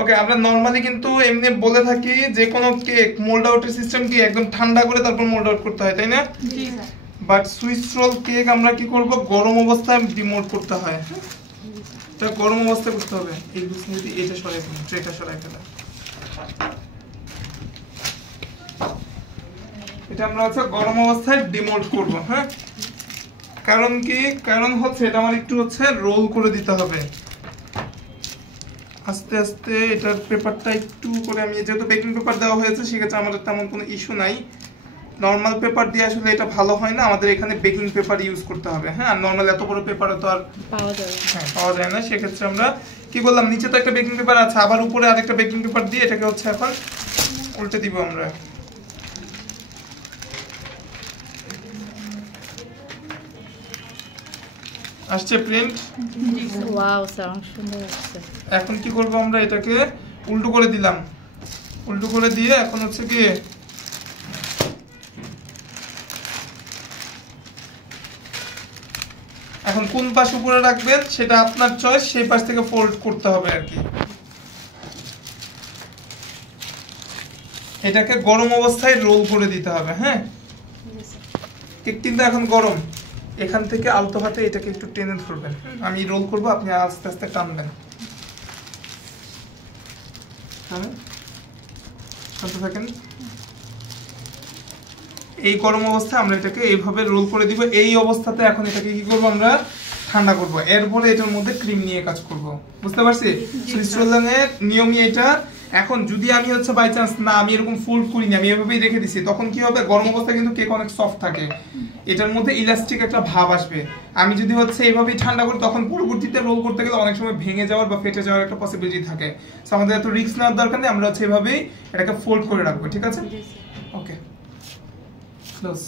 ওকে, আমরা নরমালি কিন্তু এমনি বলে থাকি যে কোনো কেক মোল্ড আউটের সিস্টেম কি একদম ঠান্ডা করে তারপর মোল্ড আউট করতে হয়, তাই না? জি sir. But swiss roll cake আমরা কি করব, গরম অবস্থায় ডিমোল্ড করতে হয়। এটা গরম অবস্থায় করতে হবে। এই বুঝতে এটা সরাই ফেলুন, ট্রেটা সরাই ফেলুন। এটা আমরা হচ্ছে গরম অবস্থায় ডিমোল্ড করব। হ্যাঁ, কারণ কি, কারণ হচ্ছে এটা আমার একটু হচ্ছে রোল করে দিতে হবে আস্তে আস্তে। এটার পেপারটা একটু করে আমি যেহেতু বেকিং পেপার দেওয়া হয়েছে সেক্ষেত্রে আমাদের তেমন কোনো ইস্যু নাই। নর্মাল পেপার দিয়ে আসলে এটা ভালো হয় না, আমাদের এখানে বেকিং পেপার ইউজ করতে হবে। হ্যাঁ, আর নর্মাল এত বড় পেপার তো আর পাওয়া যায় না। সেক্ষেত্রে আমরা কি করলাম, নিচে তো একটা বেকিং পেপার আছে, আবার উপরে আরেকটা বেকিং পেপার দিয়ে এটাকে হচ্ছে এখন উল্টে দিব আমরা। আসছে প্রিন্ট। ওয়াও স্যার, সুন্দর আসছে। এখন কি করব, আমরা এটাকে উল্টো করে দিলাম। উল্টো করে দিয়ে এখন হচ্ছে কি এখন কোন পাশ উপরে রাখবেন সেটা আপনার চয়েস, সেই পাশ থেকে ফোল্ড করতে হবে আর কি। এটাকে গরম অবস্থায় রোল করে দিতে হবে। হ্যাঁ, কেক কিন্তু এখন গরম। এখান থেকে আলতো হাতে এটাকে একটু টেনে ধরবেন। আমি রোল করব, আপনি আস্তে আস্তে টানবেন। হ্যাঁ, টানতে থাকেন। এই গরম অবস্থায় আমরা এটাকে এইভাবে রোল করে দিব। এই অবস্থাতে এখন এটাকে কি করব, আমরা ঠান্ডা করব। এরপরে এটার মধ্যে ক্রিম নিয়ে কাজ করব। বুঝতে পারছি? সুইস রোলের নিয়মই এটা। এখন যদি আমি হচ্ছে বাই চান্স না আমি এরকম ফোল্ড করি না, আমি এভাবেই রেখে দিছি, তখন কি হবে, গরম অবস্থায় কিন্তু কেক অনেক সফট থাকে, এটার মধ্যে ইলাস্টিক একটা ভাব আসবে। আমি যদি হচ্ছে এইভাবেই ঠান্ডা করি তখন পরবর্তীতে রোল করতে গেলে অনেক সময় ভেঙে যাওয়ার বা ফেটে যাওয়ার একটা পসিবিলিটি থাকে। সো আমাদের এত রিস্ক নেওয়ার দরকার নেই, আমরা হচ্ছে এভাবেই এটাকে ফোল্ড করে রাখবো। ঠিক আছে? ওকে, ক্লোজ।